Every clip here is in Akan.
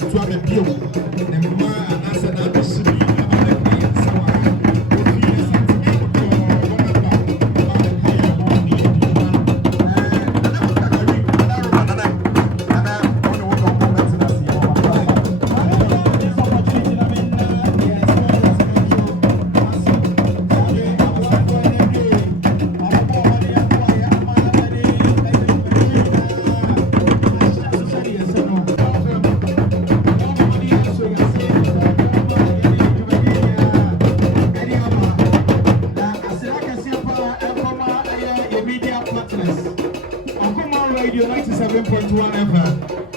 to have a view. And my answer that is to be Radio 97.1 FM,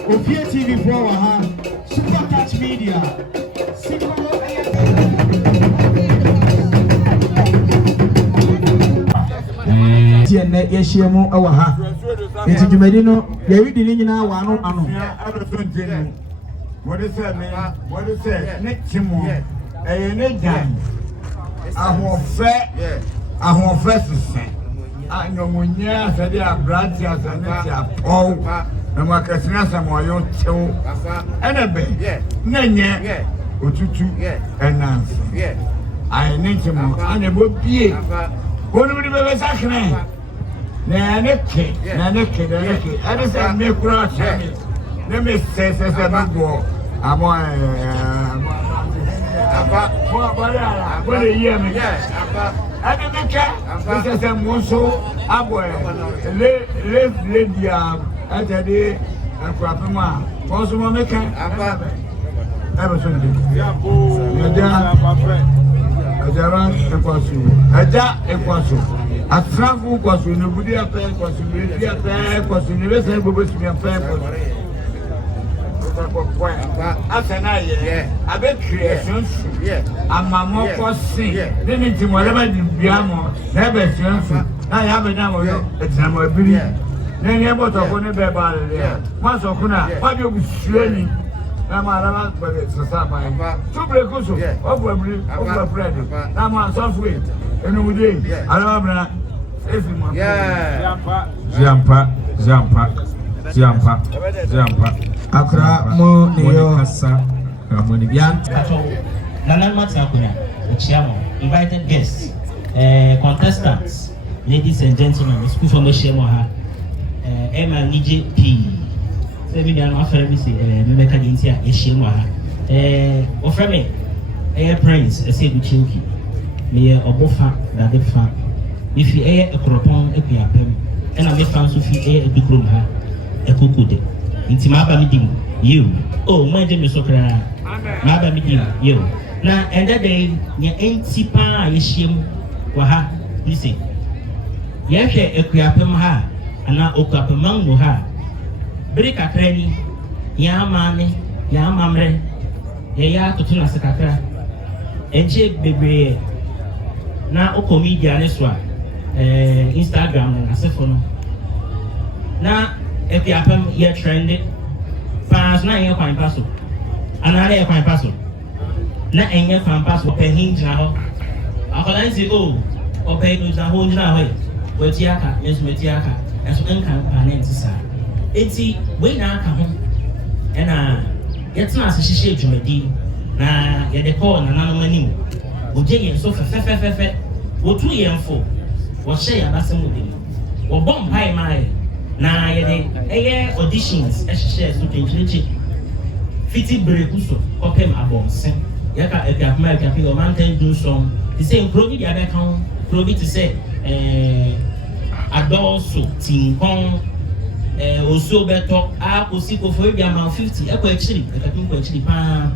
Ophia TV for Super Touch Media. Tiene yeshiemu awaha. Eti jumedino yewidi ni nyina wa ano. What is that, man? What is that? Next Timo. Ne dan. Ahofɛ sisi. Anyomunya sɛde abrante asane ti apɔw. Na makasina samoyo tew. Ɛna bɛ. Na nyɛ otutu ɛnansi. Ne Timo ane bo bie. Wonu bi bɛ sakran. Na ne ke. Ɛde sɛ me kura sɛ. Ne me sɛ me go. Amo apa what a year me I don't care this is a monso abo le dia atade akwapema monso mo meka apa ebe so ndi aja ekwaso atrafu kwaso no budi apa kwaso bidi apa kwaso ni bese bobo simi apa Asana ye abe creation amamo kosi ni ti mo leba di biamo na be creation na ya be na mo yo etinamo abiri na ni ebo to ko ne be ba le ma so kuna wa bi obusuani na ma ra ba sasa ba to break so obu abiri obu bread na ma so free enu mudei ala bra efi mo Jampa. Akra mo neyo kasa ramoni bian. Nana Matakuna, Chiamo, invited guests, contestants, ladies and gentlemen, school from Shemoha, Emma Nije P. Maybe I'm offering me say, Meka Dintia, Shemoha. Offer me, Prince, a say Buchilki, me Obofa, Dadefa. If you a cropon, a piapem, and I may found Sophie a big ha. Ekukude inti maba midim you oh manje me sokra maba midim you na enda day nya enti pa yehiem wa ha listen yehwe ekuapem ha ana okuapem mu ha bere kakra ni ya amane ya amamre ya totu na sekakra enje bebre na okomedia ne so Instagram na sefo no na if you happen here trended, pass na your coin passo. Another coin passo. Na any coin passo, pay him now. I can say, oh, or pay those a whole now. With Yaka, yes, with Yaka, as one can answer. It's way now come home. And it's not a shade to me. Na get the call and another money. Would you so fe? What 2 years for? What say about some of them? Or bomb pie my. Na yede auditions share so tenchi fiti breakuso kopem abonse yaka epiapma epiapi o manten do some the same probi the other count probi to say adolso tinkon oso beto a osiko for bia man 50 ekwa actually pa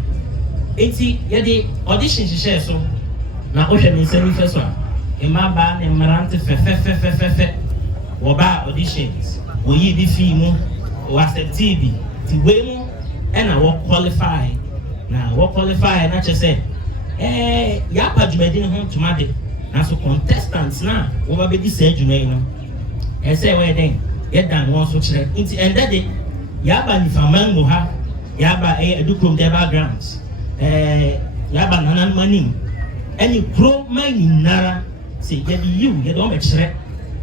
enti yede auditions share so na ohwe me nsemi feso a emaba ne marante fe woba auditions we be film was a TV to win and I will qualify now what qualify not just say yapa jumedin home to made na so contestants na over be this jumedin no say where then get down one so chere into and that day yaba ni faman mo ha yaba edukum their backgrounds yaba nanan manim any pro man nara say get you get on me chere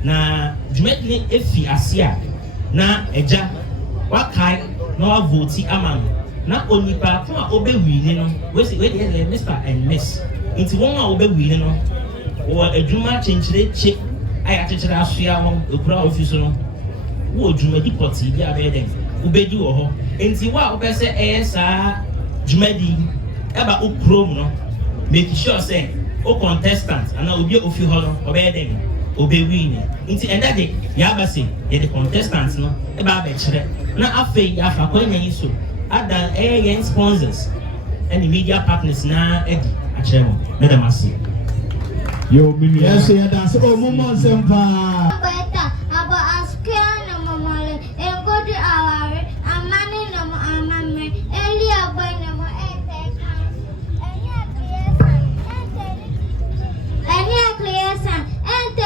na jumedin efi asia na eja wakai na vote amam na onipa ko a obewili no we dey Mr and Miss nti won a obewili no wo adwuma chenchire aya chenchire asoa won ekura office no wo adwuma di poti bi abeden obedi wo ho nti wa obese sa dwumadi eba o prom no make sure say o contestant and obi ofi ho no obeden obewini nti enda de ya ba say the contestants no eba ba kire na afei ya fa kwanya yiso ada sponsors and the media partners na edi achemo madam asi yo mimi yes ya dance o momo sempa beta aba askya na mamale engodi aware amani na amame eli abai na mo eni cleasan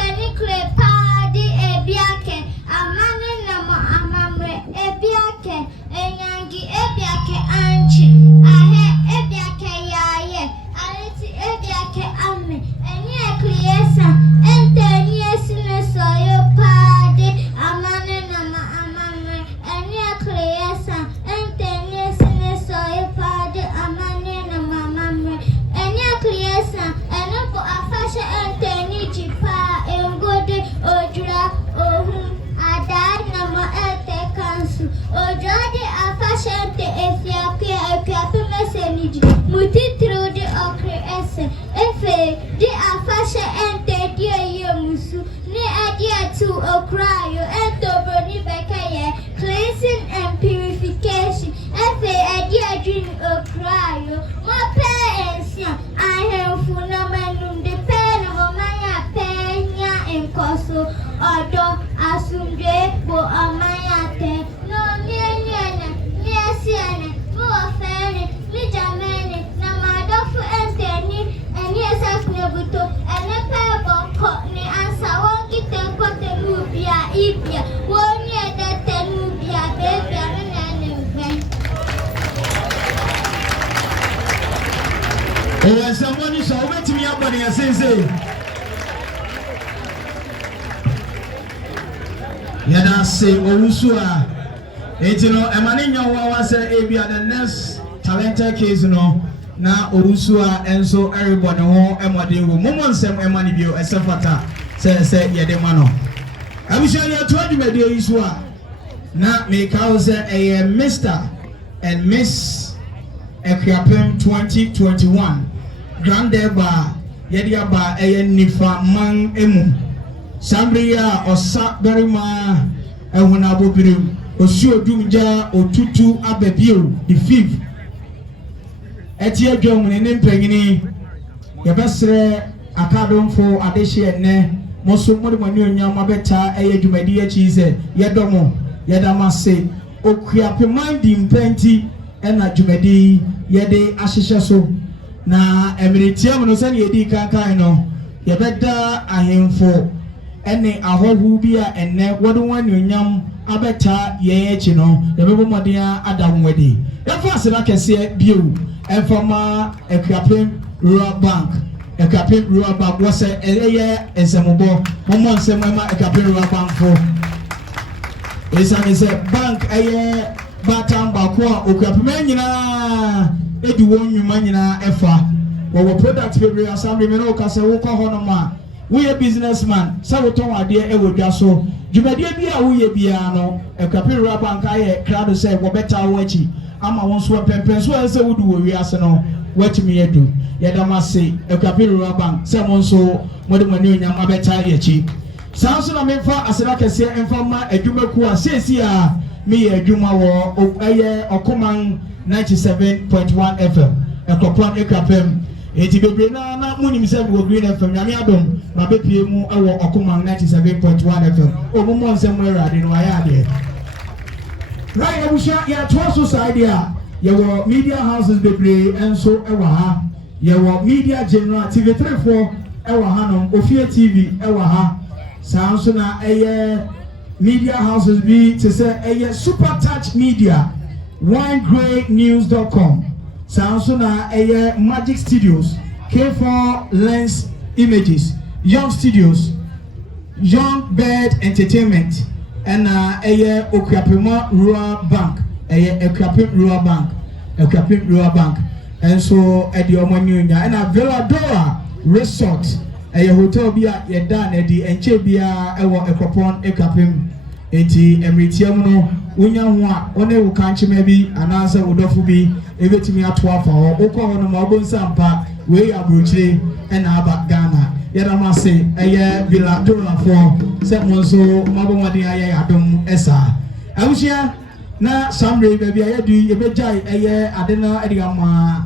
eni klepa di ebiake amani na mo amame ebiake enyangi ebiake anchi ahe ebiake yaye aleti ebiake ame eni cleasan eni esine soyo pade amani na mo amame eni cleasan eni esine soyo pade amani na mo amame eni cleasan eni po afashe eni jipa engode ojura ohun adar na mo ete kansu ojade afashe efiake efiape meseniji mutitru de okre ese efe de afashe di yemusu ni adia tu okrayo entoboni bekaye cleansing and purification efe adia dream okrayo mo pensia ahemfu na manum de pena mo maya penya enkoso odo asumdwe bo amaya te no nyenyene nyesiene mo ofene mi jamene na madofu enteni eni esafnebuto ene pebo ko ni ansa wongi tenkote nubia ibia woni edete nubia bebia nene mven o somebody so wetimi abone yasense yada say owusu a etino emane nyawo wa say ebia the next talented case no na owusu a enso everybody ho emode wo momo nsem emane bio esefata se yede ma no abisha ya to adwumade yisu a na make house Mr and Miss Equiapem 2021 grande ba yede aba nifa man emu Sambria osa berima ehuna bobirim osu odumja otutu ababio the fifth eti adwom ne mpanyini yebesre akadomfo adehye enne moso mode mani onyam abeta adwumadi achi se yedomo yedamase okuapeman di mpenti ena adwumadi yede ahyehye so na emiretiam no se ne yedi kankan no yebeda ahemfo ene ahohu bi a enne wodon onyam abeta ye echi no yebebo modea adahwedi yafa asira kese biu enfama Equiapem Rural Bank Equiapem Rural Bank wose eye ensemobo momo nsema Equiapem Rural Bank fo esa bank eye batamba ko a Equiapem nyina edi won nwuma nyina efa wo product bebre assembly me no kase wo ko hono ma we a businessman so ton ade e wodwa so dwumade bia wo ye bia no Equiapem Rural Bank aye crowd say wo beta wo achi ama won so pempen so ese wudu wo wiase no watimi yedu yedamase Equiapem Rural Bank se mon so mode mani onyama beta yachi sanso na memfa asira kese emfa ma adwumaku a sesi a me ye adwuma wo eye okoman 97.1 FM ekopon Equiapem eti bebre na munim se wo Green FM nyame adom na bepie mu ewo okoman 97.1 FM omomo nsem erade no ayade right abusha ya to society a yewo media houses bebre enso ewa ha yewo media general TV34 ewa ha no Ofia TV ewa ha sanso na eye media houses bi to say eye Super Touch Media winegreatnews.com sanso na eye Magic Studios K4 Lens Images Young Studios Young Bird Entertainment and Equiapem Rural Bank Equiapem Rural Bank Equipment Lower Bank and so at the Omonunya and a Villadora Resort a hotel bia yɛda na di enche bia ɛwɔ ekropon ekapem enti emretiamuno wonya ho a one wo kanchema bi anansa wodofo bi ebetimi ato afa ho okɔ ho no ma obonsa mpa we abrochire ɛna aba Ghana yɛda ma se ɛyɛ Villadora for sɛ mo nso mabɔmɔden ayɛ adom ɛsa awusia na samre baby ayɛdu yɛbɛgyae ɛyɛ adena ɛdigama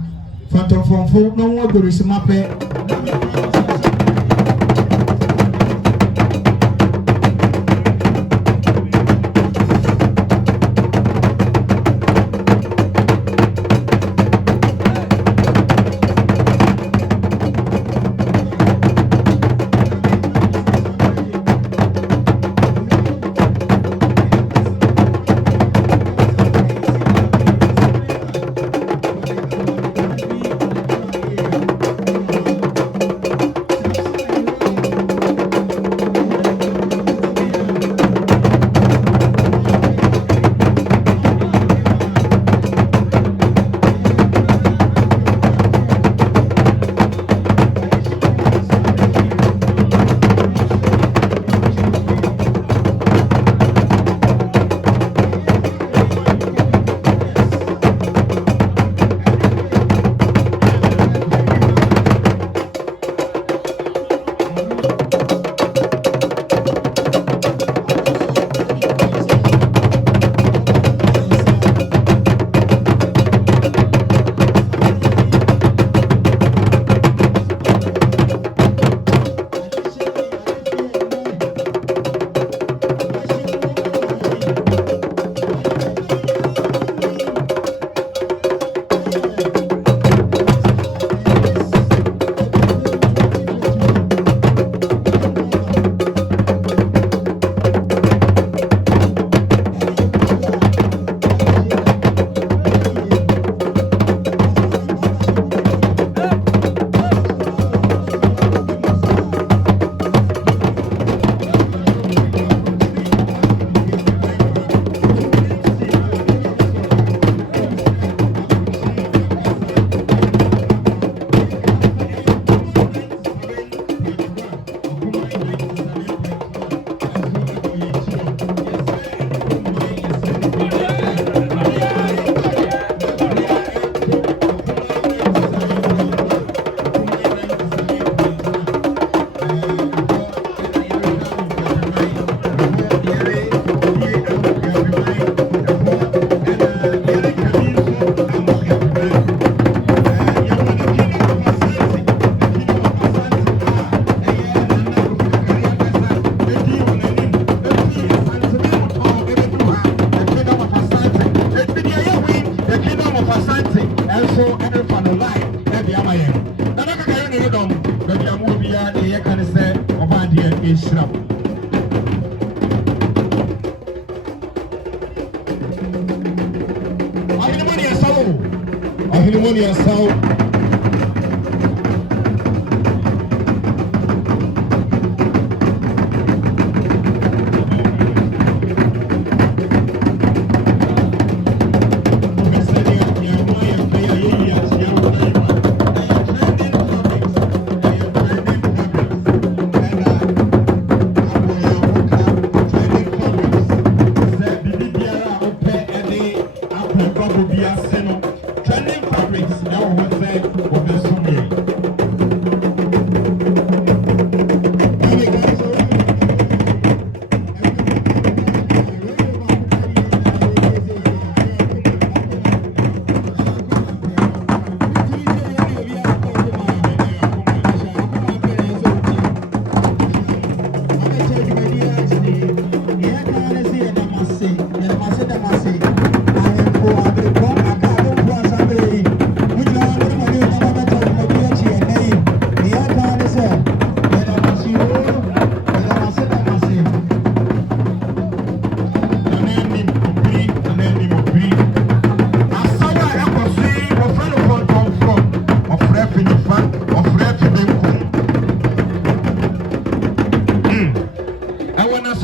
fantomfomfo no wo gorismape Trending fabrics now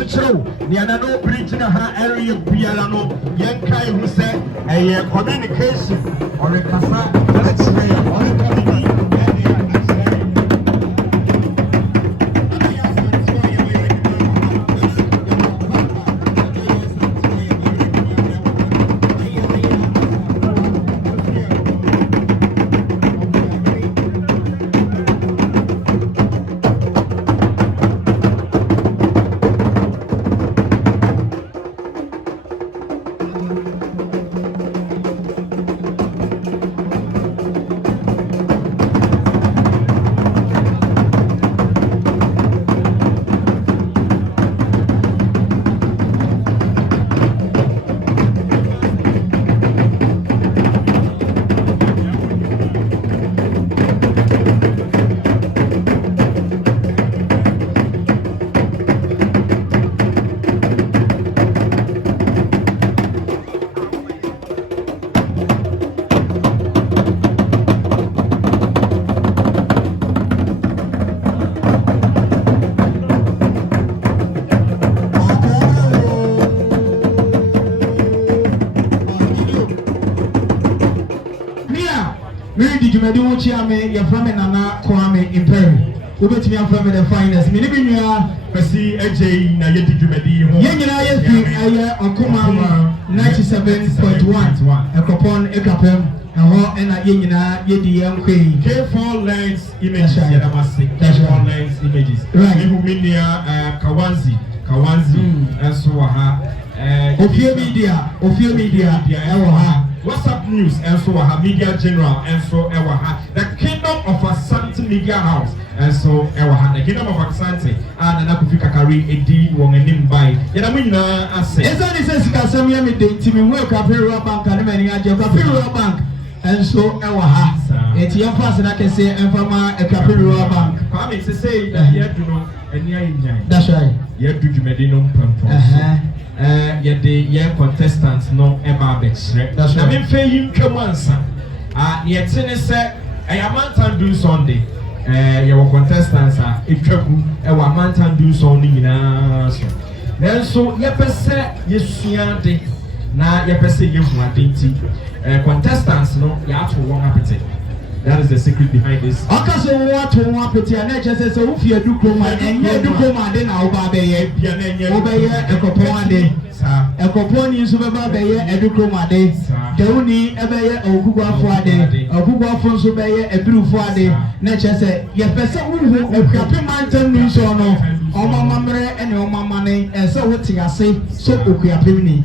kyerɛw nea na no bridge na ha area biara no yɛnkae ho sɛ ɛyɛ communication ɔrekasa ɛkyerɛ ɔrekɔmini Jumedi wuchi ame ya frame Nana Kwame Imperi. Ubetimi aframe the finest. Mini binyua pesi AJ na yedi jumedi ho. Yenyina yefi aye Okuma 97.1. Ekopon ekapem. Eho ena yenyina yedi yankwe. K4 lens images yadamase. K4 lens images. Right. Ihuminia Kawanzi enso wa ha. Ofio media ewo ha. WhatsApp News enso wa ha. Media General enso ewa ha. The Kingdom of Asante Media House enso ewa ha. The Kingdom of Asante Nana Kufika Kari edi wongenim bai. Yena mu nyina ase. Eza ni se sika sam ya me de ntimi hu Kapero Bank na me ni aje Kapero Bank enso ewa ha. Eti yam fast na kese enfama Kapero Bank. Kwame se say yedu no eni ayinyai. That's right. Yedu jumedi no mpampo. Ye contestants no eba bexre. Na me fe yin twamansa. Ye tene se Amantan do Sunday. Ye wo contestants etwaku e wa Amantan do Sunday nyina so. Nanso ye pese ye suade na ye pese ye huade nti contestants no ye ato won apete. That is the secret behind this. Akaso what to one pity and nature says so if you do come and you do come and then I'll obey a coupon day. A coupon is over by a do come a day. The only a bayer or Google for a day, a Google for so bay a blue for a day. Nature said, yes, person who a happy mountain news or no. Oma mamre and your money and so what I say so okay a penny.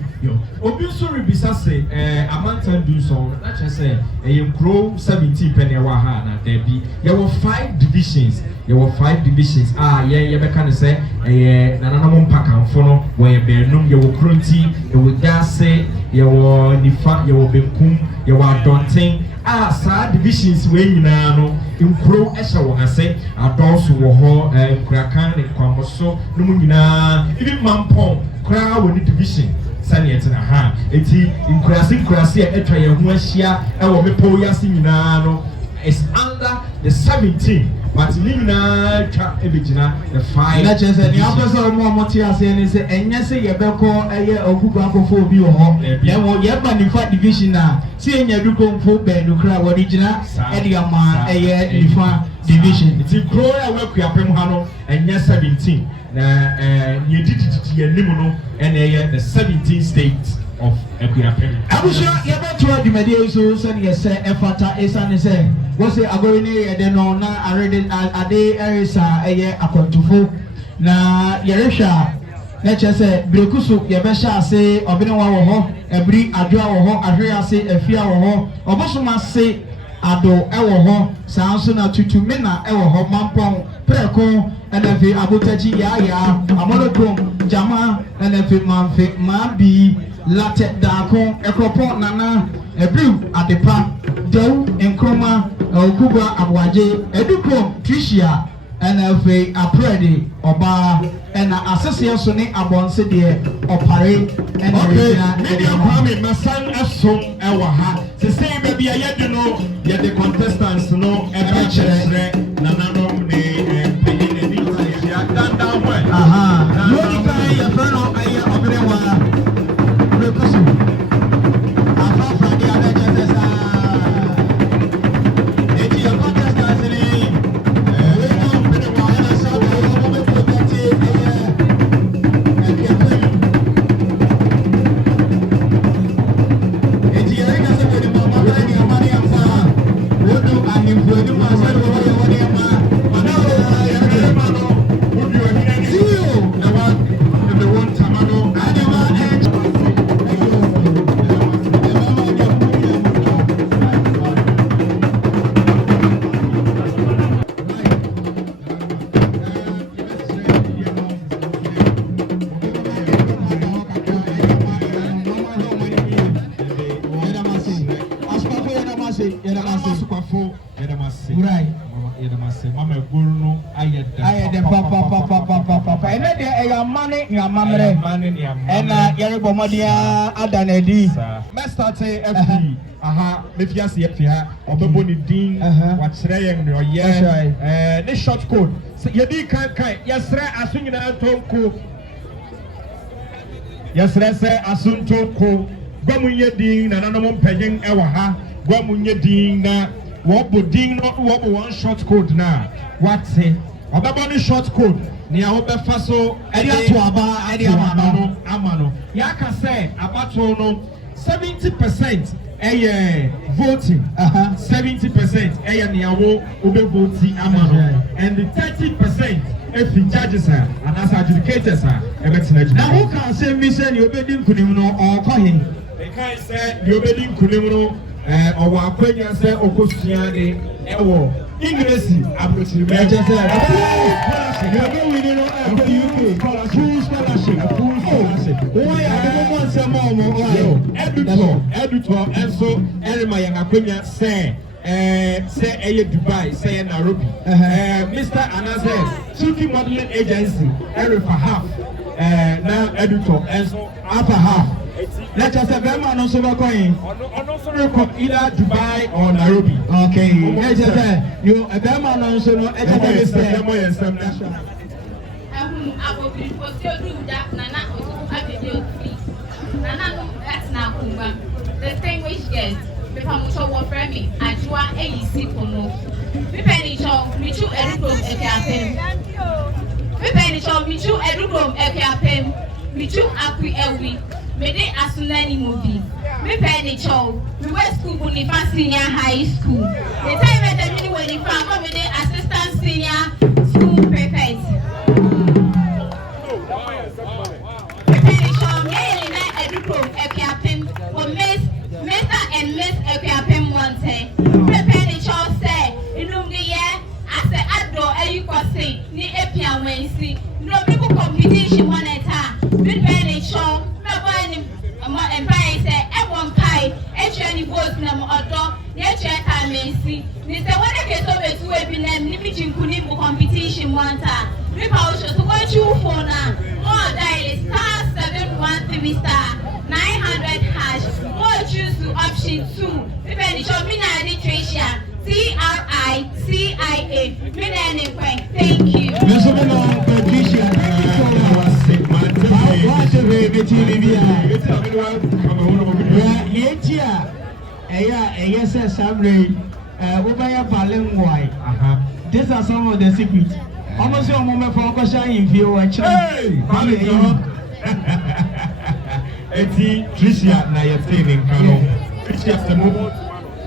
Obi so rebisa say Amantan do so that I say a crow 17 penny waha na there be there were 5 divisions. There were 5 divisions. Yeah, be can say nananamo mpaka mfono where benum you were crunty, you were dase, you were nifa, you were benkum, you were daunting. Sad divisions when you know impro esha wo ase adonso wo ho krakan ne kwamoso no mu nyina even mampon kra wo ni division sane etina ha eti inkurasi etwa ye ho ahia e wo mepo yase nyina no is under the 17 but ni nyina twa ebegina the 5 na chese ni apeso mo moti ase ni se enye se ye beko eye okugu akofo obi wo ho ye wo ye ba nifa division na si enya duko mfo be no kra original edi ama eye nifa division iti grow ya we kuapem ha no enye 17 na ye diditi ye limu no ene the 17 states of Equiapem. Abusha ye beto adumade so se ne se efata esane se wo se agori ne ye de no na arede ade erisa eye akontufo na ye rehwa na chese brekusu ye be sha ase obene wa wo ho ebri adwa wo ho ahwe ase afia wo ho obosoma se ado ewo ho sanso na tutume na ewo ho mampon preko enefi abotaji ya amododom jama enefi manfe mabi latte dako ekropo nana ebiu adepa dew enkroma okuba abwaje edukom trisia enefi apredi oba ena asese so ne abonse de opare ena regina media kwame masan asom ewa ha se say baby ayedu no ye the contestants no ebe chere nananom ne penye ne ni ya danda ho aha no ni kai ya say mama guru no aye de papa ene de e ya mane ya mamre ena yere bomodia adanedi me start FP me fiase FP ha obebo ni din wa kire yen no ye ne short code ye di kan yesre asunyina antonko yesre se asuntonko gwamunye din na nanom mpanyin e wa ha gwamunye din na wo bodin no wo one short code na what say obebo ni short code ni a wo be fa so eri ato aba eri amano ya ka say abato no 70% voting 70% ni awo obe voting amano and the 30% if the judges are and as adjudicators are na who can say me say you obedi nkunim no or kohin they can say you obedi nkunim no ọwọ akwenya sẹ okosua de ẹwọ English abrochiri mẹ jẹ sẹ ẹgbẹ wini no ẹgbẹ UK full scholarship wọn yà ẹgbẹ mọ nsẹ mọ ọmọ ẹdutọ ẹnso ẹrìmà yẹn akwenya sẹ ẹyẹ Dubai sẹ ẹyẹ Nairobi Mr. Anase Suki Modeling Agency ẹrìfà half na ẹdutọ ẹnso upper half. Let us have them on so coin. Either Dubai or Nairobi. Okay. Let us say you a them on so no I will be for that Nana Nana that's now distinguished guest. Before mucho war framing, and you are a simple. We penny show, we chew a room a campaign. We penny show, we chew a room a campaign. We chew up we every. Mede asunani movie. Me penny chow. We went school Boniface Senior High School. The time at the minute when we found me assistant senior school prefect. Me penny chow. Me and I educate Epiapim. For Mr. and Miss Epiapim once. Me penny chow say in the year as the adult say ni Epiam Wednesday. No people competition one at a. Me penny chow. Empire say everyone pie, actually votes nam auto, nature time see. Mr. What I get over to a bin limiting Kunibu competition one time. Rip out to what you for now. More dial star 713 star 900 hash. More choose to option 2. Depending on me registration. TRICIA. Thank you. These are some of the secrets. Almost your moment for question if you were Eti Tricia na yetini kano. Tricia temo.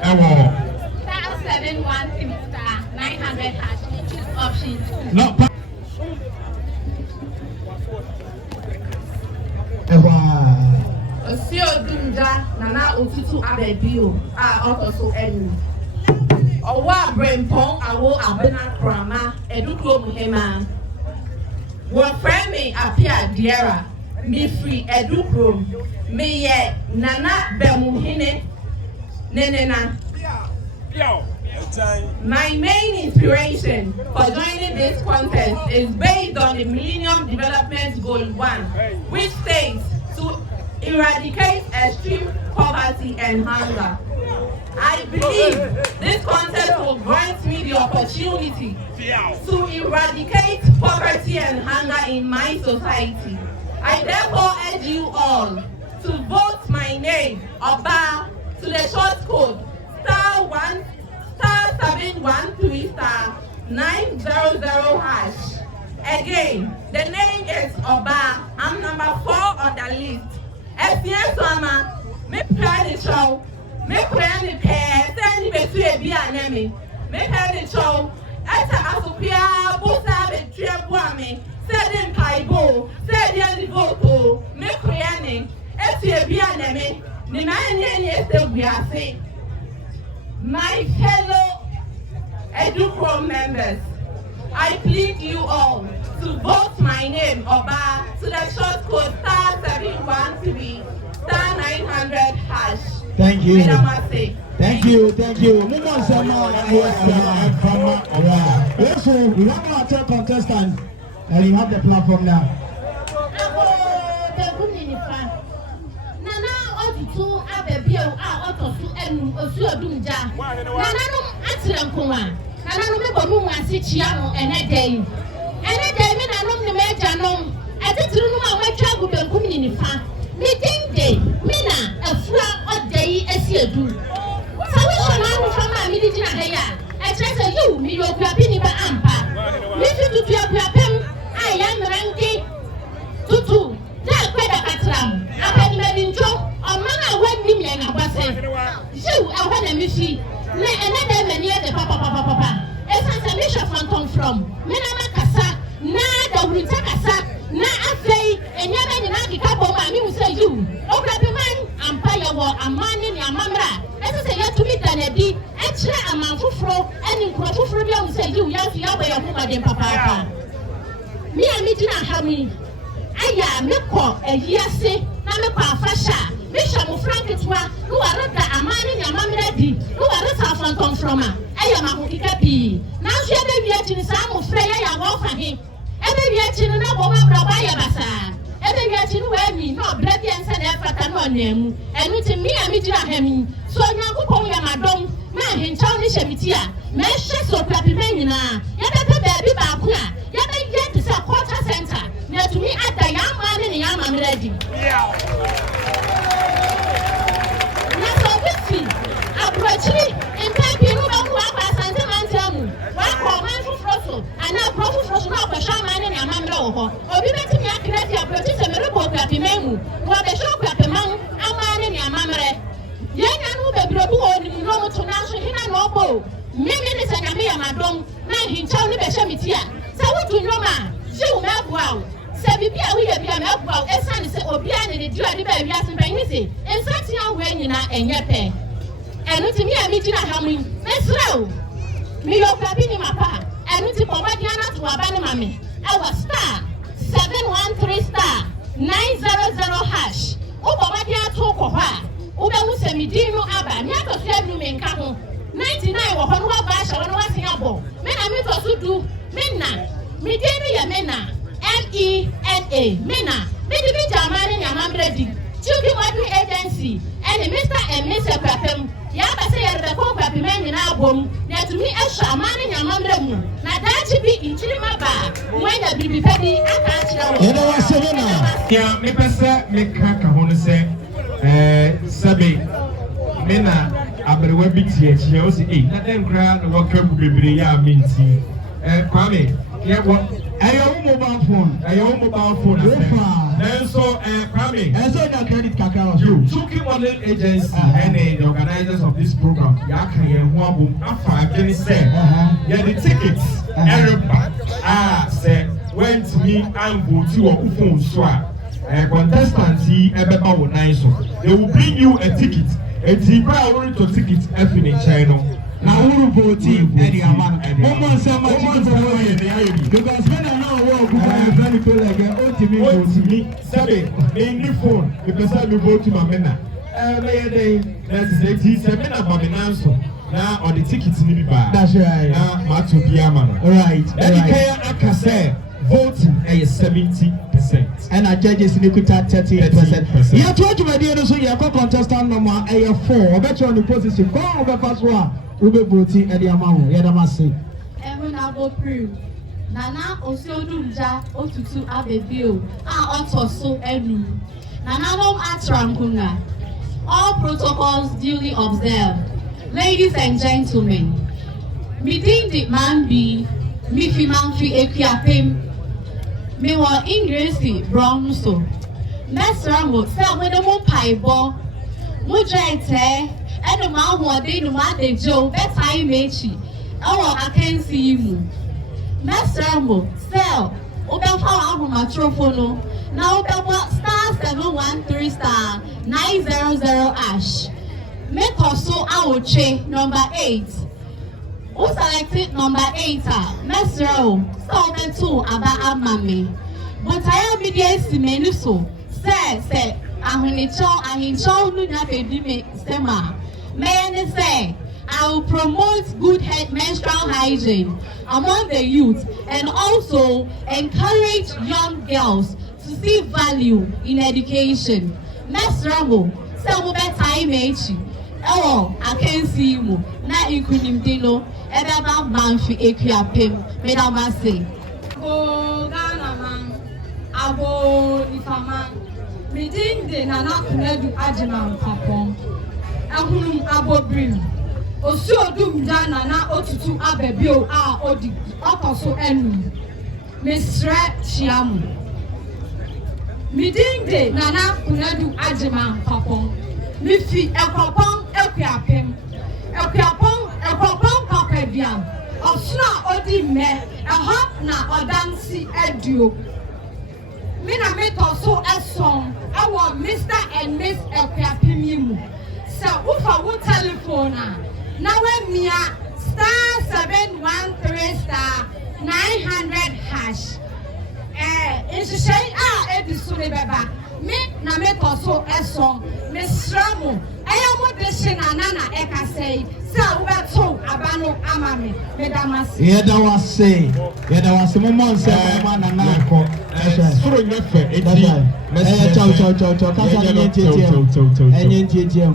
Ewo. Star 713 star 900 hash. Choose option 2. No. Osio Dunja Nana Otutu Abebio also any. Owa Brempong Awo Abena Krama Eduko Muhema. One friend me appear Diera. Me free Edukro. Me ye Nana Bemuhine Nenena. My main inspiration for joining this contest is based on the Millennium Development Goal 1, which states to eradicate extreme poverty and hunger. I believe this contest will grant me the opportunity to eradicate poverty and hunger in my society. I therefore urge you all to vote my name, Oba, to the short code star 713 star 900 hash. Again, the name is Oba. I'm number 4 on the list. FPS Summer, me plan the show, me plan the pair, send me to a BNM, me plan the show. Ata Asopia, Bosa, the Triabuame, said in Paibo, said the voto, me creating, FPS, the man yesterday we are saying. My fellow Educrom members, I plead you all to vote my name Oba to the short code star 713 star 900 hash. Thank you. Thank you. Thank you. Also, we have our third contestant, and you have the platform now. You, me, your grabini ba ampa. Listen to your grabim. I am ranking tutu. That quite a catram. I can imagine Joe or Mana went me and I was saying, you, I want a missy. Let another man near the papa. Essence a mission phantom from Menama Casa. Na the winter Casa. Na I say, and you're not a couple of me will say you. Oh, grabiman, umpire war, a man in your mamma. As I say, you to me than a D. Extra amount of fro and in Crofufro say you young Yahweh of Mother Papa. Me and me did not have me. I am Miko, a year say, Namapa Fasha, Bishop of Franketua, who are not a man in your mamma, who are not a phantom from her. I am a Hokikapi. Now she had a reaction in some of Freya, I walk for him. Every reaction in a woman, Brabaya Bassa. Every reaction where me, no blood and said African on them, and with me and me did not have me. So now go home, Madame. Man, in Tony Shemitia, Mesha so crappy menina, Yada baby Bakuna, Yada get to a quarter center, near to me at the young man and young man ready. That's all with me. Approaching in Papi, who don't walk by Santa Mantamu, walk for Manful Frosso, and now Profu Frosso, a shaman and a man low, or be letting me accurate your purchase a miracle crappy menu, while the show crappy man, a man and your mamma. Yana be brobu ni no to na so hina no bo me ni se nyame ya madom na hincha ni be shemitia se wutu nyoma ji wo mabua se bibia wo ye bia mabua esane se obia ne di ade ba wiase ban se ensati an we nyina enye pe enu ti mi a mi gina ha mu mesrao mi yo kabi ni mapa enu ti po ba dia na to aba ni mame awa star 713 star 900 hash o bo ba dia to ko ha Uba wuse midino aba ni ato se nu me nka ho 99 wo hono aba sha wono wase abo me na me to so du mena midino ya mena MENA mena me di bi jamani nya mamredi children working agency and Mr and Mrs Kwapem ya ba se ya be ko kwapi men na abom na to me ehwa amani nya mamremu na dachi bi inchiri maba when ya bibi pedi aka achira wo Eno wa se na ya me pese me kaka ho no se sabe mena abrewa biti echi o se na den kra no waka bebre ya minti kwame ye wo ayo mobile phone then so kwame so na credit kakao you Chuki Model Agency and the organizers of this program ya kan ye ho abom afa ageni say ya the tickets everybody say went me and go to your phone so contestants ebeba wo nine so they will bring you a ticket a tibra only to ticket in China na uru voti edi amana momo nsema chiko because when I know work go very feel like ultimate sabe any phone because I will vote my mena let's say he said mena babenanso na or the tickets ni ba that's right na mato biama all right kaya akase voting is 70%. And our judges in the 30%. Yeah, told you my dear, so you have contestant number 4. I bet you on the position. Go over first one. Ube voting at the amount. Yeah, that must say. And when I go through, Nana also do that, Otutu Abebio, also every. Nana no Atrangunga. All protocols duly observed. Ladies and gentlemen, meeting the man be, Mifi Manfi Equiapem. Me wa Ingresi brown so. Mesra mo se we de mo paibo. Mo jete e no ma ho de no ma de jo betai mechi. Awo akensi mu. Mesra mo se o be fa wa microphone na o be star 713 star 900 hash. Me so awoche number 8. Who selected number 8? Mesro. So aba amame. But I am the menu so. Say, ahincho nu na pedi me sema. Me say, I will promote good menstrual hygiene among the youth and also encourage young girls to see value in education. Mesramo, some time echi. Oh, I can see you. Na inkunimdino, ebeba manfi ekiapem, medama say. Abo Ghana man, abo Nifaman, midin de nana kunedu ajiman papon. Ahunum abo brim. Osi odum jana na otutu abebio a odi okoso enu. Mesre chiamu. Midin de nana kunedu ajiman papon. Mifi ekopon ekwiapem. Ekopon kakadiam. Osna odi me aha na odansi edio. Mina meto so esom ewo Mr. and Miss Ekwiapem. So ufa wo telephone na we mia *713 *900 hash. It's say edisune beba. Me na meto so esom mesramo. Ayamo deshe na nana eka say. Ubeto abano amame medamasi. Yeda wase momon se mama na nako. Soro nyefe edi. Chow. Kasa nyentietie.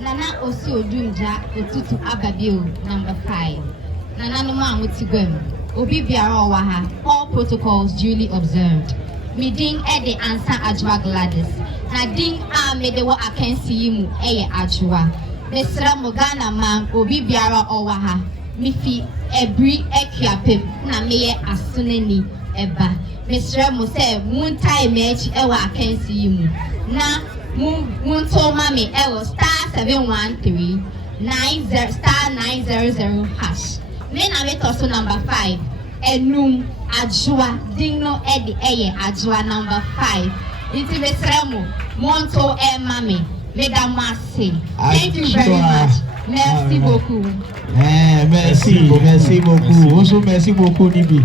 Nana osi odumja otutu ababio number 5. Nana no ma mutigwem. Obi biara owa ha. All protocols duly observed. Miding ede answer Ajwa Gladys. Na ding a mede wo akensi yimu eye Ajwa. Mesra Mogana man obi biara owa ha. Mifi ebri ekwiapem na meye asuneni eba. Mesra mo se muntai mechi ewa akensi yimu. Na munto mami ewo *713 *900 hash. Me na meto so number 5. Enum Ajwa dingno edi eye Ajwa number 5. Inti mesra mo monto mami. Mesdames, merci. Thank you very much. Merci beaucoup. Merci beaucoup. Also, merci beaucoup, Nibi.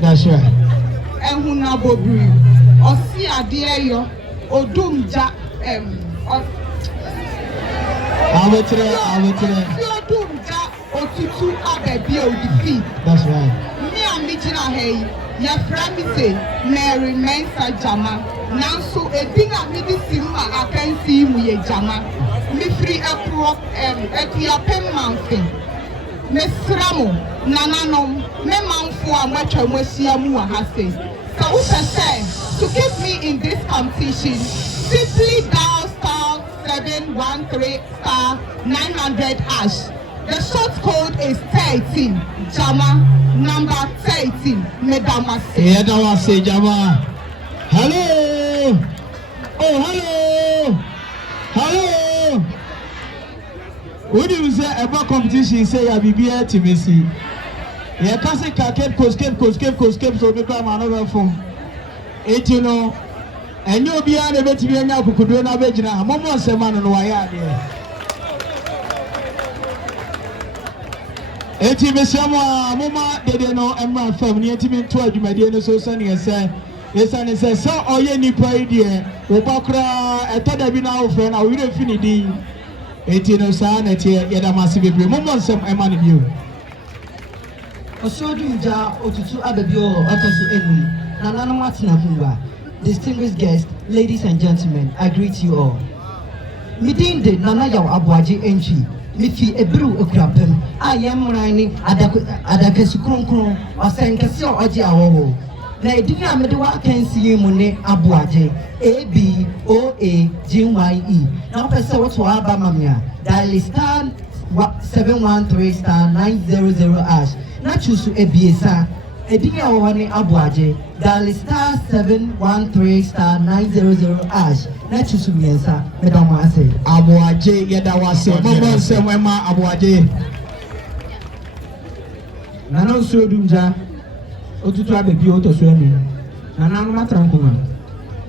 That's right. Ehuna bobri. Osi adeyo. Odumja. Awetre. Odumja. Otutu abebi odifi. That's right. Me amijina hey. Ya frami say Mary Mensa Jama. Nanso edina midi simma akansi mu ye Jama. Mi free apro ekwiapem manfe. Mesramo nananom me manfo a matwa mwahia mu ha say. So who say to keep me in this competition simply dial *713 *900 hash. The short code is 13. Jama number 13. Medama. Yeda wase Jama. Hello. Oh, hello. What do you say about competition? Say ya bibia timesi. Ya kasi ka Cape Coast so be come another phone. You know. Enyo bia na betimi anya akukudo na begina. Momo nsema no wa ya de. Eti mesamo mama dede no emra fam ni eti to adwumade no so sane yesa ne se so oye nipa ide wo bakra etoda bi na wo fe na wo re fini di eti no sa na tie yeda mase bebre momo nsem ema ne bio osodumja otutu ababio otoso enu na nanu matina kunga. Distinguished guests, ladies and gentlemen, I greet you all. Midinde nana yaw abwaje entry. Mifi ebru ekrapem ayem rani adakesi kronkron osenkesi oje awowo na edini amede wa kansi mu ne aboaje ABOAGYE na pese woto aba mamia dial *713 *900 hash na chusu ebiesa edini awowo ne aboaje dial *713 *900 hash na chusu miensa medama ase aboaje yeda wase momo nsem ema aboaje Nana Sodumja otutu abebi otoso enu. Nana Matrankuma.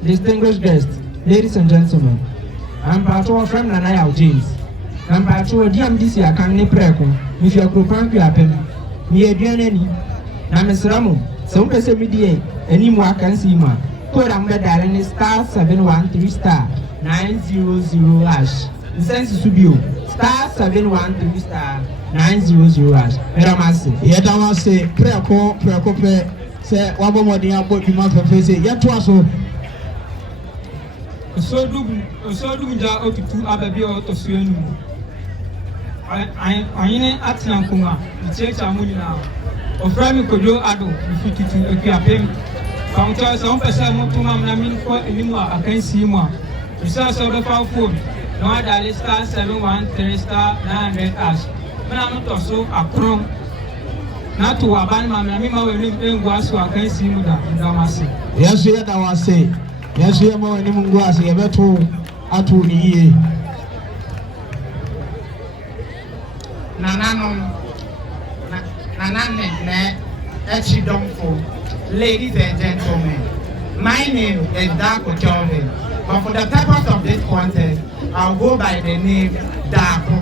Distinguished guests, ladies and gentlemen, I'm Patrol from Nana James. I'm Patrol DMDC akan preko. If you are cropanku apem, mi eduaneni. Na mesramo, se un pese mi die, eni mo akansi ma. Code am be dialing *713 *900 hash. Sense to be star 713 star 900 hash. Yɛda wase prɛko pɛ sɛ wabɔ mmɔden abɔ dwuma fɛfɛ sɛ yɛtoa so. Osodu ja otutu ababi otosu enu. Anyine atena nkoma, ichecha mu nyina. Ofra mi kodo ado, mfitutu ekuapem. Kaunta sa on pesa mo tuma na min ko enimu akansi mu a. Isa so be fa phone. No ada star 713 star 900 hash. Mana mo to so akron. Na to aban ma mi ma we ni engu aso akansi mu da ndamase. Yesu yɛda wase. Yesu yɛ ma wani mungu ase yɛbɛto ato ne yie. Ladies and gentlemen, my name is Dako Kelvin, but for the purpose of this contest, I'll go by the name Dako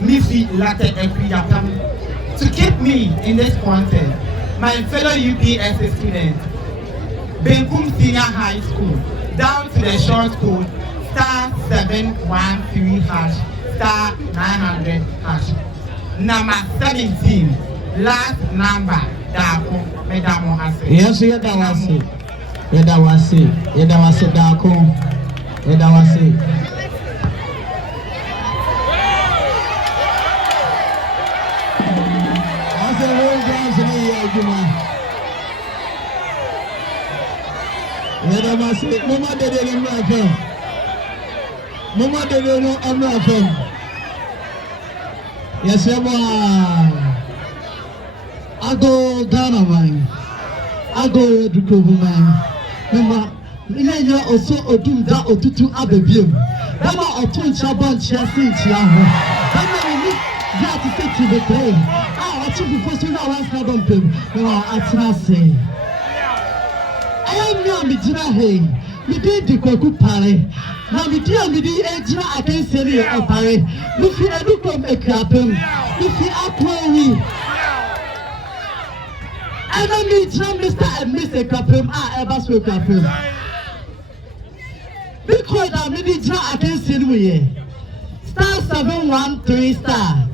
Mifi Latte Ekwiyapam. To keep me in this contest, my fellow UPS students, Benkum Senior High School, down to the short code, star 713 hash, star 900 hash. Number 17, last number, Dako Medamo Ase. Yes, yɛda wase Dako. Yɛda wase. Ase wo dance ni yɛ adwuma. Yɛda wase. Mama dede ni mu afɛm. Mama dede no amu afɛm. Yɛsɛ mo Ago Ghana man. Ago Edukobu man. Mama, ina oso odum da otutu abebiem. Dama otun chaban chia sinchia ho. Dama ni ya to say to the day. What you before so now once not on pem. Mama atina say. I am me jira hey. Me did the kwaku pare. Na me di ejira against area opare. Me fi edukom ekrapem. Me fi akwawi. I don't need Mr. and Mr. Kapim. Ever spoke Kapim. Because I'm in the against it. Star 713 star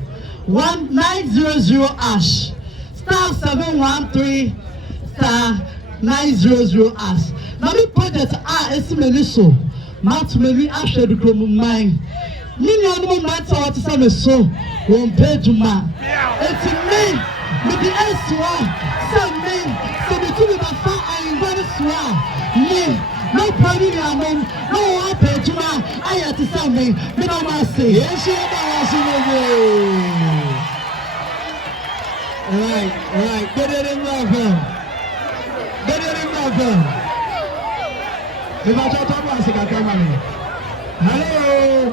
1900 ash. Star 713 star 900 ash. Now me project estimate so. Mat me ash the chrome mine. Minimum matter what is on so. Won't pay to man. It's me. With the S1. Some men, so the two of us are in one swag. No problem, no one pay to man. I had to say, me, we don't want to say. Yes, you Right. Get it in welcome. If I talk about it, I come on. Hello.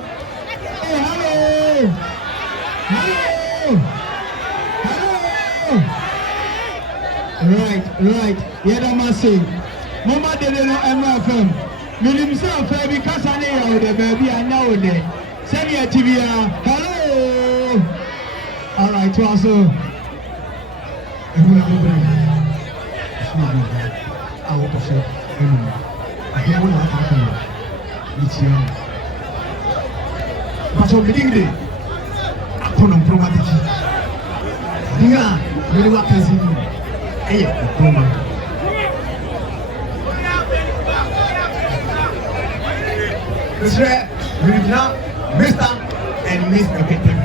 Hey, hello. Right. Yada masi. Mama dede no MFM. Minim se afa bi kasa ne ya ode baby anya ode. Send ya TV ya. Hello. All right, so I want to say I don't want to happen. It's young. But on the day, I can't improve it. Yeah, really what is it? Hey, Mr. and Miss Kapitän.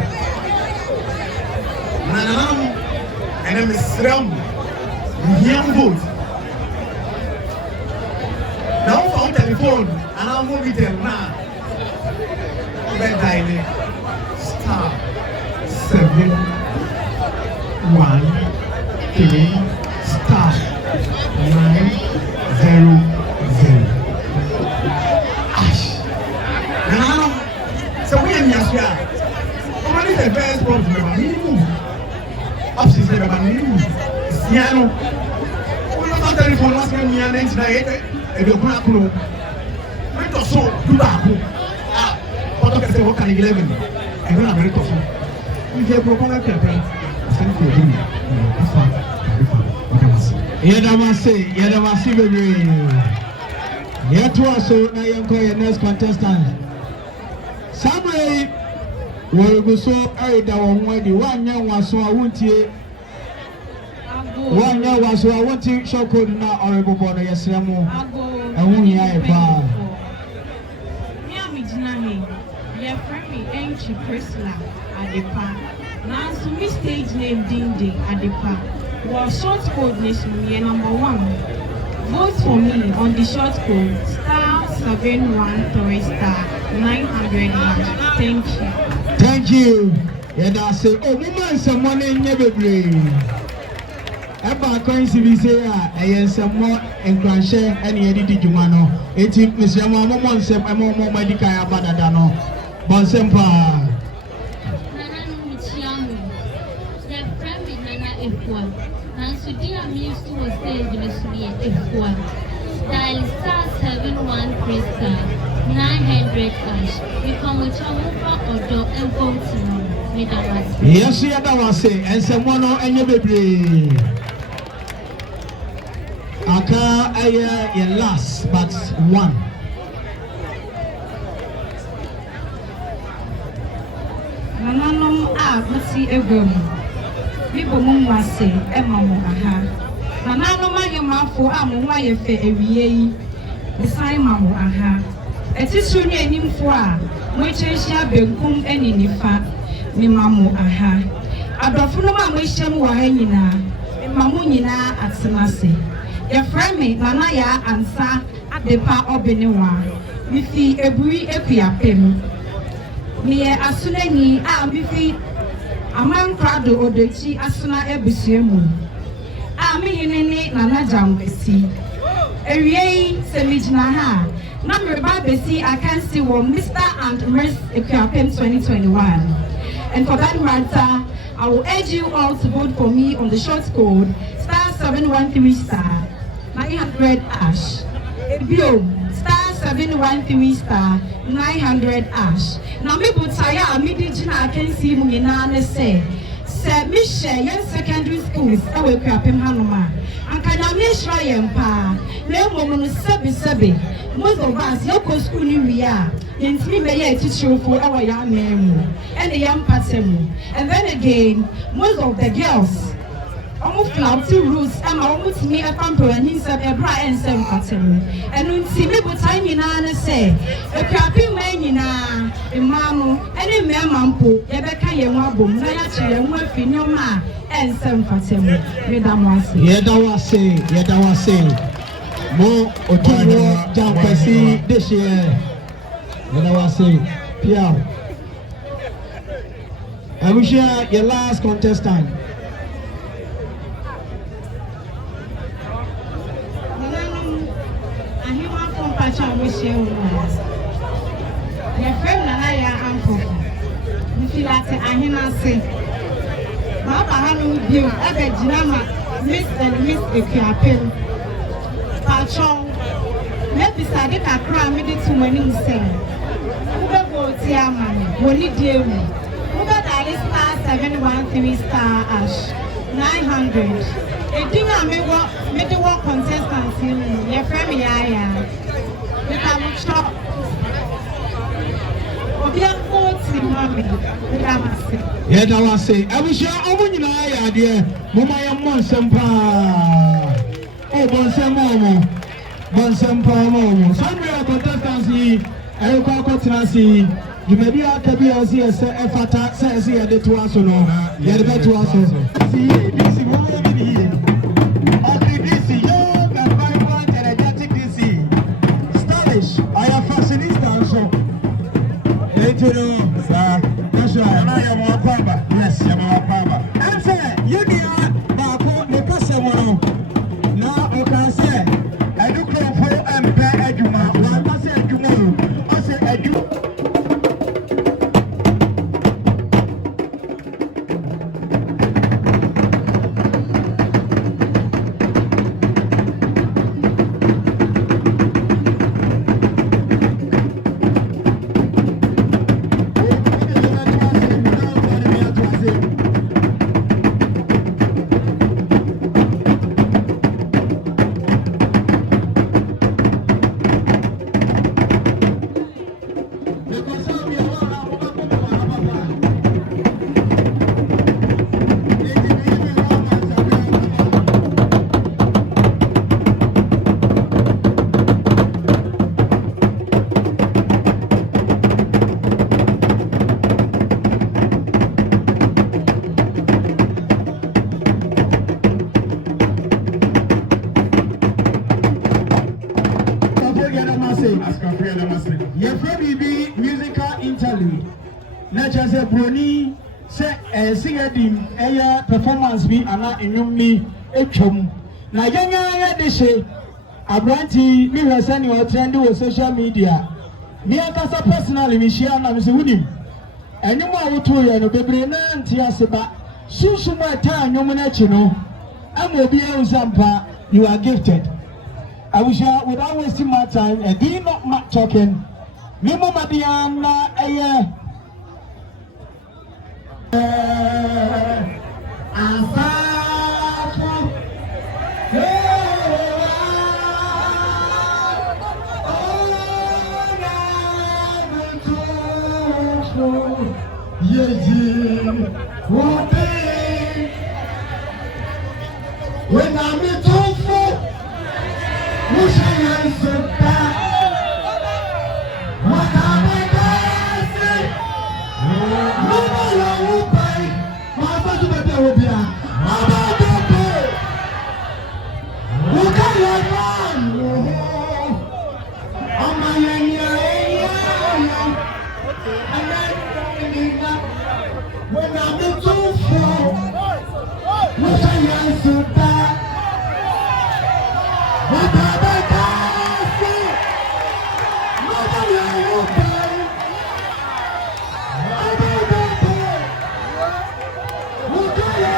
Nanam and Miss Ram, young boat. Now on telephone, and I'll move it now. Star 713 star 900 ash. Now, so we are in Yasha. What is the best problem? Options are about minimum. Siano. We are on telephone last time we are 98. And you're going to go. Wait or so, do that. What can I say? What can I 11? I'm going to very tough. We have broken a campaign. Yadamasi baby. Yet was so now you call your next contestant. Samuel, where we so aid our wedding. 1 year was so I won't hear. 1 year was so I want to show code now or a board. Yes, I won't hear a bar. Your friend Angie Priscilla Adepa. Now, so me stage name Dindi Adepa. Was short code nation year number 1. Vote for me on the short code *713 *900. Thank you. Thank you. Yeah, that's it. Oh, woman, someone in your baby. Eba coincidence say I some more and crash and edit Jumano. 18 Mr. Mamma Monsep, I'm more medical abadano. Bonsempa. Their friend with Nana F1. Nancy dear means to a stage in F1. Dial *713 *900 cash. You come with your or dog and vote tomorrow. Yes, you are say, and someone and your baby. Aka your last but one. Nananum Masi Egum. People Mumwase, Emma Moaha. Nananum Ayamafo Amumaya Fe Ewie. The Simon Moaha. It is soon a name for which is ya Benkum and Nifa. Mimamu Aha. Adofunuma Wishem Wahenina. Mamunina at Semase. Your friend me, Nanaya Ansa Adepa Obenewa. Mifi Ebui Epiapem. Near Asuneni, Mifi Aman Prado Odechi Asuna Ebusiemu. Ami Nana Jambesi. Erie Semijnaha. Number Babesi, I can see one Mr. and Mrs. Epiapem 2021. And for that matter, I will urge you all to vote for me on the short code *713 *900 #. Ebio *713 *900 #. Now me butaya me di jina akensi mu nyina ne se me share yen secondary schools awe kwapem hanoma. Anka na me shra yen pa. Na emo no sebe most of us you go school ni wi a yentimi be ye teacher for our young men and the young person. And then again, most of the girls almost club two rules and almost me a pamper and he said a bra and some pattern. And when see me what time in an say a crappy man in a mamma and a mampo, Rebecca Yamabum, Nayachi and work in your ma and some pattern. Yet I was saying. More or jump I see this year. When I was saying, Pierre, I wish you your last contestant. I hear one from Pacha wish you your friend and I are uncle. You feel like I hear not say. Papa, I know you, Abed Jinama, Miss and Miss Ekiapel. Pachong, maybe Sadik Accra made it to winning say. Uber go Tiaman, Bonnie Dew. Uber Dallas *713 *900. A thing I made the work contestants in your family. The Kamuchop. Yet I was saying, I wish you all when you are dear. Mama, your Monsampa. Oh, Bonsempa, Sunday of contestancy, I will call Tenancy. You may be out to be as here, Fata says here, the two us or no, yet the better also. See, this is what I mean here. Okay, this is young and vibrant and energetic. This is stylish. I am fashionista, so. Sir, that's right. I am a papa. Yes, I am a papa. And say, you need the customer. Now, I can say, I do call for and pay a juma. I say, tomorrow, I say, I do. Your friend be musical interlude. Not just a brony, say a singer dim, a performance be ana in me a chum. Na yanga de she a brandy, me was sending or trending with social media. Me a casa personally, me share and I'm saying, and you more to you and baby Nantia Seba. Susu my time, no monachino. I'm will be a Zampa, you are gifted. I wish I without wasting my time and do not much talking. Mimo Madiana, when I'm in Tofu, who shall answer back? What am I dancing? No one will pay. My father will be a mother will pay. Who can you run? Oh, my when I'm in Tofu, who shall answer back? What am I dancing? Nobody will pay. Nobody will pay. Who can you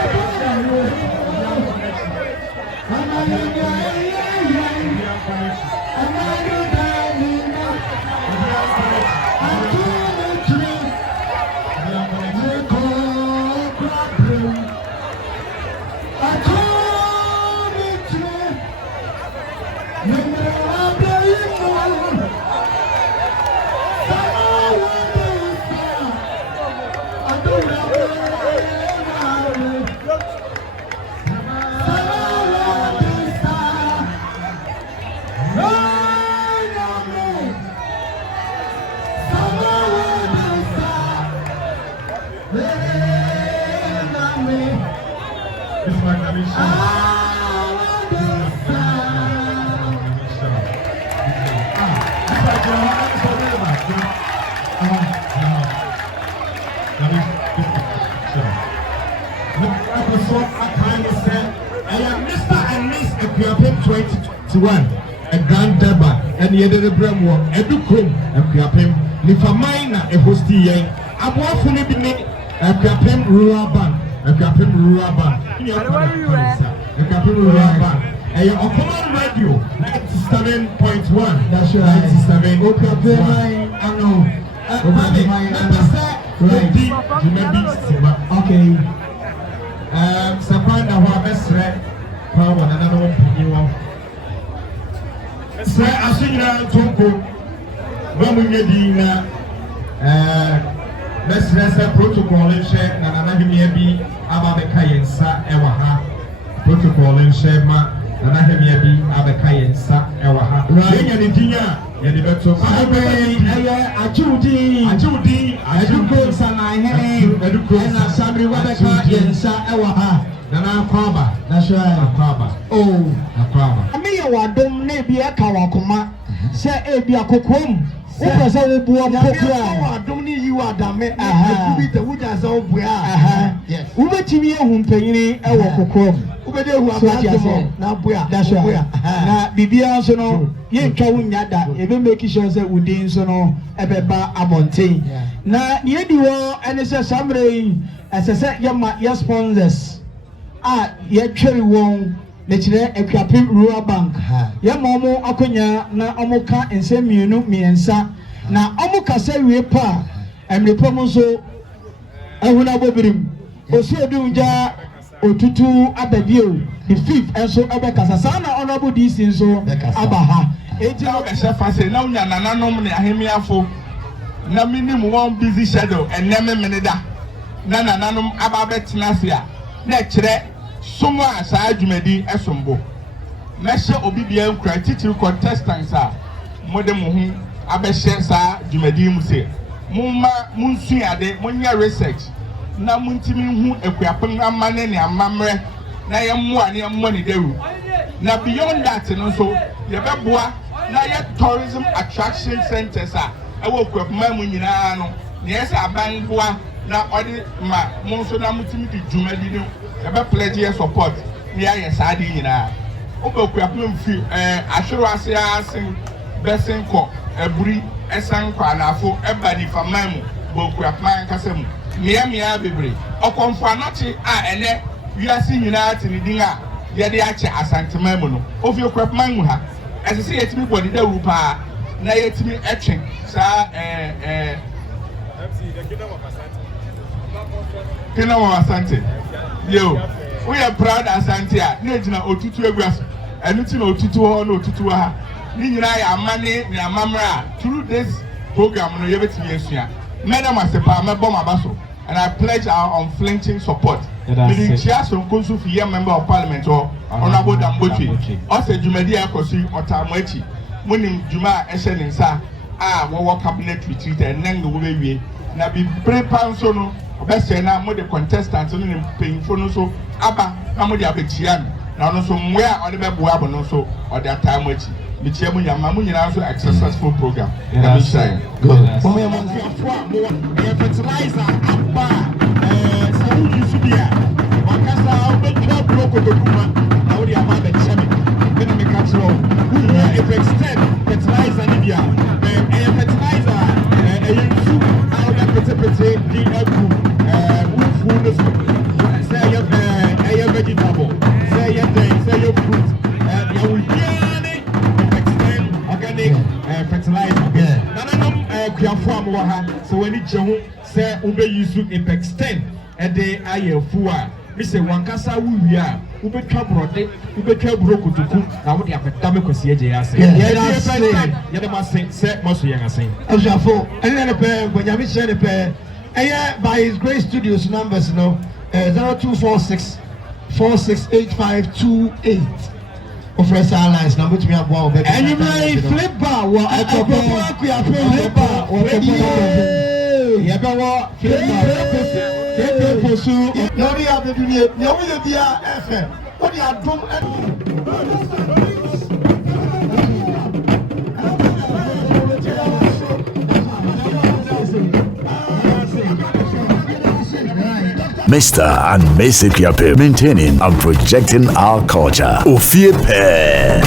a grand deba and the other bremo and do come and crapim Nifamina a hosty yang Abwa fully be a crapim rural bank a crapim rural bank a crapim rural bank a common radio 97.1 that's right 97 okay Sapana who are best read power and another one. Sir, I see you Tonko. When we get in, let's protocol and share, and another maybe about the Kayensa Ewaha. Protocol and share, and another maybe about the Kayensa Ewaha. Right, and the dinner, and the better. I do and I Sabri Wabaka Yensa Ewaha. Nana Kwaba, that's right. Kwaba. Oh, Kwaba. I mean, you are done, maybe a Kawakuma. Say, a be a cocoon. What was all boy? Don't you are damn it. The wood as all we are. Yes. Who bet you whom paying a cocoon? Who bet you are now? That's right. Now, Bibia, so no, you can't that. Even making sure that we didn't so no, a beba abonte. Now, you do all, and it's a summary as I said, your sponsors. Ye cherry won the chile a crapim rural bank. Ya momo akonya na omoka and send me no me and sa. Na omoka say we pa and the promoso I will not bobrim. Also do ja otutu ababio the fifth and so abekasa sana honorable this in so abaha. Now the chef say now na nom ne ahemiafo na minimum one busy schedule and name meneda. Na nanom ababetena sia. Na kire somo asa adwumadi esombo mehye obi bia nkura titiri contestants a mode mo hu abehye sa adwumadi mu se mumma munsuade munya research na muntimi hu akuapem amane ne amamre na yemmoa ne yemmo ne deru na beyond that no so ye beboa na ye tourism attraction centers a ɛwɔ kwapuma mu nyinaa no neɛ sɛ abanboa na ɔde ma mo nso na mutumi di dwumadi no ɛbɛ pledge yɛ support ne ayɛ saa de nyinaa ɔbɛ kwapuma mfi ahwero ase asen bɛsen kɔ aburi ɛsan kɔ anafo ɛba nifa man mu bɔ kwapuma nkasa mu mia bebre ɔkɔmfo anɔkye a ɛnɛ wiase nyinaa te ne din a yɛde akyɛ asanteman mu no ofi kwapuma mu ha ɛsɛ sɛ yɛtumi bɔ deda wu paa na yɛtumi ɛtwe saa kina wɔ asante yo we are proud asante a na gyina otutu egua so ɛno ti na otutu hɔ na otutu ha ni nyinaa yɛ amane ne amamra through this program no yɛbɛtumi asua madam asepa mɛbɔ maba so and I pledge our unflinching support. The Chias of Kunsu Fiya member of parliament or Honorable Dambochi, also Jumedia Kosi or Tamochi, Munim Juma Eshen in Sa, Wawa cabinet retreat and then the way. Now be brave Pansono, best now more the contestants and paying for no so Abba, Namodia Bechian, now no somewhere on the Babuaba no so or that time which. The chairman Yamamun also a successful program. Good. Fertilizer, Abba, Saudi Subia, Wakasa, Becca, Broco, now the amount of Chemi, then we catch all. We are if extend fertilizer in India, fertilizer, a soup, out of Petepete, say your vegetable, say your fruit, fertilizer. So when it say ube use Apex 10 a day aye fua. We say one casa we are ube cabrode, ube cabroko to cook. Now what you have a damage say. Say most young are saying. As you have and then a pair when you share the pair. By his great studios numbers, 0246 468528. Officer Alliance number to me at one. And you may flip bar. What I flip bar. Mr. and Mrs. Yape, maintaining and projecting our culture. Ofie Pe.